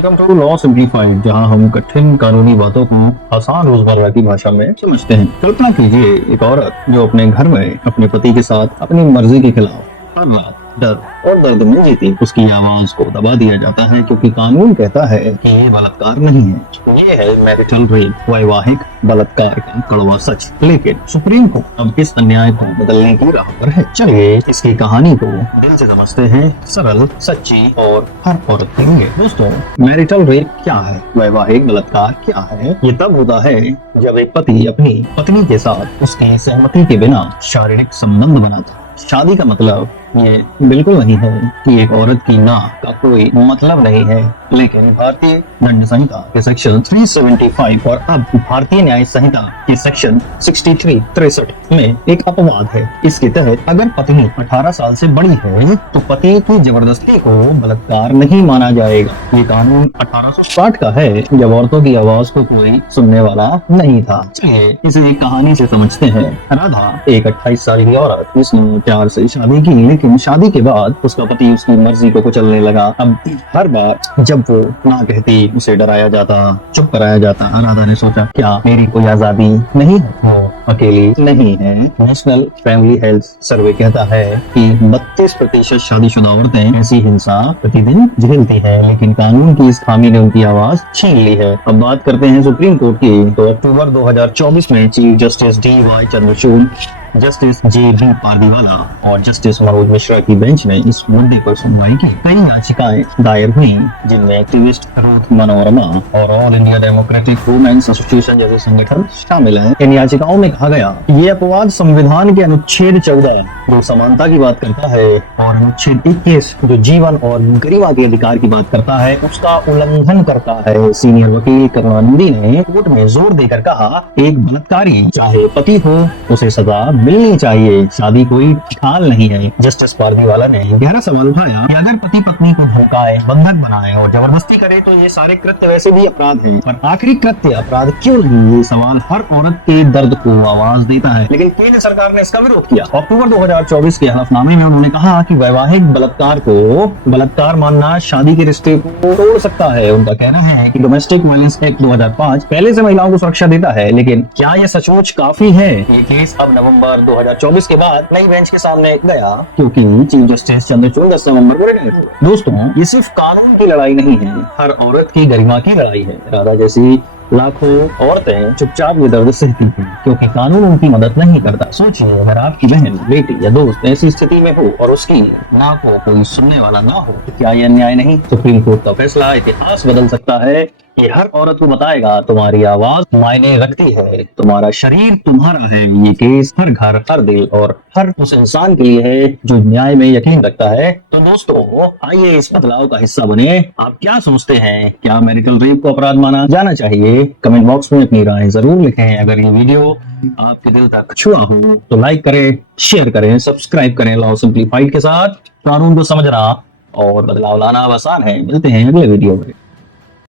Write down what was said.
Welcome to law simplified, जहां हम कठिन कानूनी बातों को आसान रोजमर्रा की भाषा में समझते हैं। कल्पना कीजिए एक औरत जो अपने घर में अपने पति के साथ अपनी मर्जी के खिलाफ हर रात डर और दर्द में जीती। उसकी आवाज को दबा दिया जाता है क्योंकि कानून कहता है कि ये बलात्कार नहीं है। ये है मैरिटल रेप, वैवाहिक बलात्कार का कड़वा सच। लेकिन सुप्रीम कोर्ट अब इस अन्याय को बदलने की राह पर है। चलिए इसकी कहानी को दिल से समझते हैं, सरल, सच्ची और हर औरत के लिए। दोस्तों, मैरिटल रेप क्या है, वैवाहिक बलात्कार क्या है? ये तब होता है जब एक पति अपनी पत्नी के साथ उसकी सहमति के बिना शारीरिक संबंध बनाता है। शादी का मतलब ये बिल्कुल नहीं है कि एक औरत की ना का कोई मतलब नहीं है, लेकिन भारतीय दंड संहिता के सेक्शन 375 और अब भारतीय न्याय संहिता के सेक्शन 63 में एक अपवाद है। इसके तहत अगर पत्नी 18 साल से बड़ी है तो पति की जबरदस्ती को बलात्कार नहीं माना जाएगा। ये कानून 1860 का है, जब औरतों की आवाज को कोई सुनने वाला नहीं था। चलिए इसे एक कहानी से समझते हैं। राधा एक 28 साल की औरत, जिसने प्यार से शादी की, लेकिन शादी के बाद उसका पति उसकी मर्जी को कुचलने लगा। अब हर बार जब वो ना कहती, उसे डराया जाता, चुप कराया जाता। राधा ने सोचा, क्या मेरी कोई आजादी नहीं है? वो अकेली नहीं है। नेशनल फैमिली हेल्थ सर्वे कहता है कि 32% शादीशुदा औरतें ऐसी हिंसा प्रतिदिन झेलती हैं, लेकिन कानून की इस खामी ने उनकी आवाज छीन ली है। अब बात करते हैं सुप्रीम कोर्ट की। तो अक्टूबर 2024 में chief justice D.Y. Chandrachud, justice J.B. Pardiwala और जस्टिस मनोज मिश्रा की बेंच ने इस मुद्दे पर सुनवाई की। कई याचिकाएं दायर हुई, जिनमें एक्टिविस्ट रुथ मनोरमा और All India Democratic Women's Association जैसे संगठन शामिल हैं। इन याचिकाओं में कहा गया ये अपवाद संविधान के अनुच्छेद 14 जो समानता की बात करता है और अनुच्छेद 21 जो जीवन और गरिमा के अधिकार की बात करता है, उसका उल्लंघन करता है। सीनियर वकील करुणानिधि ने कोर्ट में जोर देकर कहा, एक बलात्कारी चाहे पति हो, उसे सजा मिलनी चाहिए। शादी कोई ढाल नहीं है। जस्टिस पारदीवाला ने गहरा सवाल उठाया कि अगर पति पत्नी को धमकाए, बंधक बनाए और जबरदस्ती करे तो ये सारे कृत्य वैसे भी अपराध हैं, पर आखिरी कृत्य अपराध क्यों नहीं? ये सवाल हर औरत के दर्द को आवाज देता है। लेकिन केंद्र सरकार ने इसका विरोध किया। अक्टूबर 2024 के हलफनामे में उन्होंने कहा कि वैवाहिक बलात्कार को बलात्कार मानना शादी के रिश्ते को तोड़ सकता है। उनका कहना है कि डोमेस्टिक वायलेंस एक्ट 2005 पहले से महिलाओं को सुरक्षा देता है, लेकिन क्या यह सचमुच काफी है? ये केस अब नवंबर 2024 के बाद नई बेंच के सामने गया, क्योंकि चीफ जस्टिस चंद्रचूड़ 10 नवंबर को रिटायर हुए। दोस्तों, ये सिर्फ कानून की लड़ाई नहीं है, हर औरत की गरिमा की लड़ाई है। राधा जैसी लाखों औरतें चुपचाप ये दर्द सहती हैं क्योंकि कानून उनकी मदद नहीं करता। सोचिए, अगर आपकी बहन, बेटी या दोस्त ऐसी स्थिति में हो और उसकी ना को कोई सुनने वाला ना हो, तो क्या यह अन्याय नहीं? सुप्रीम कोर्ट का फैसला इतिहास बदल सकता है। ये हर औरत को बताएगा, तुम्हारी आवाज मायने रखती है, तुम्हारा शरीर तुम्हारा है। ये केस हर घर, हर दिल और हर उस इंसान के लिए है जो न्याय में यकीन रखता है। तो दोस्तों, आइए इस बदलाव का हिस्सा बने। आप क्या सोचते हैं, क्या मैरिटल रेप को अपराध माना जाना चाहिए? कमेंट बॉक्स में अपनी राय जरूर लिखें। अगर ये वीडियो आपके दिल तक छुआ हो तो लाइक करें, शेयर करें, सब्सक्राइब करें। लॉ सिंप्लीफाइड के साथ कानून को समझना और बदलाव लाना आसान है। मिलते हैं अगले वीडियो में।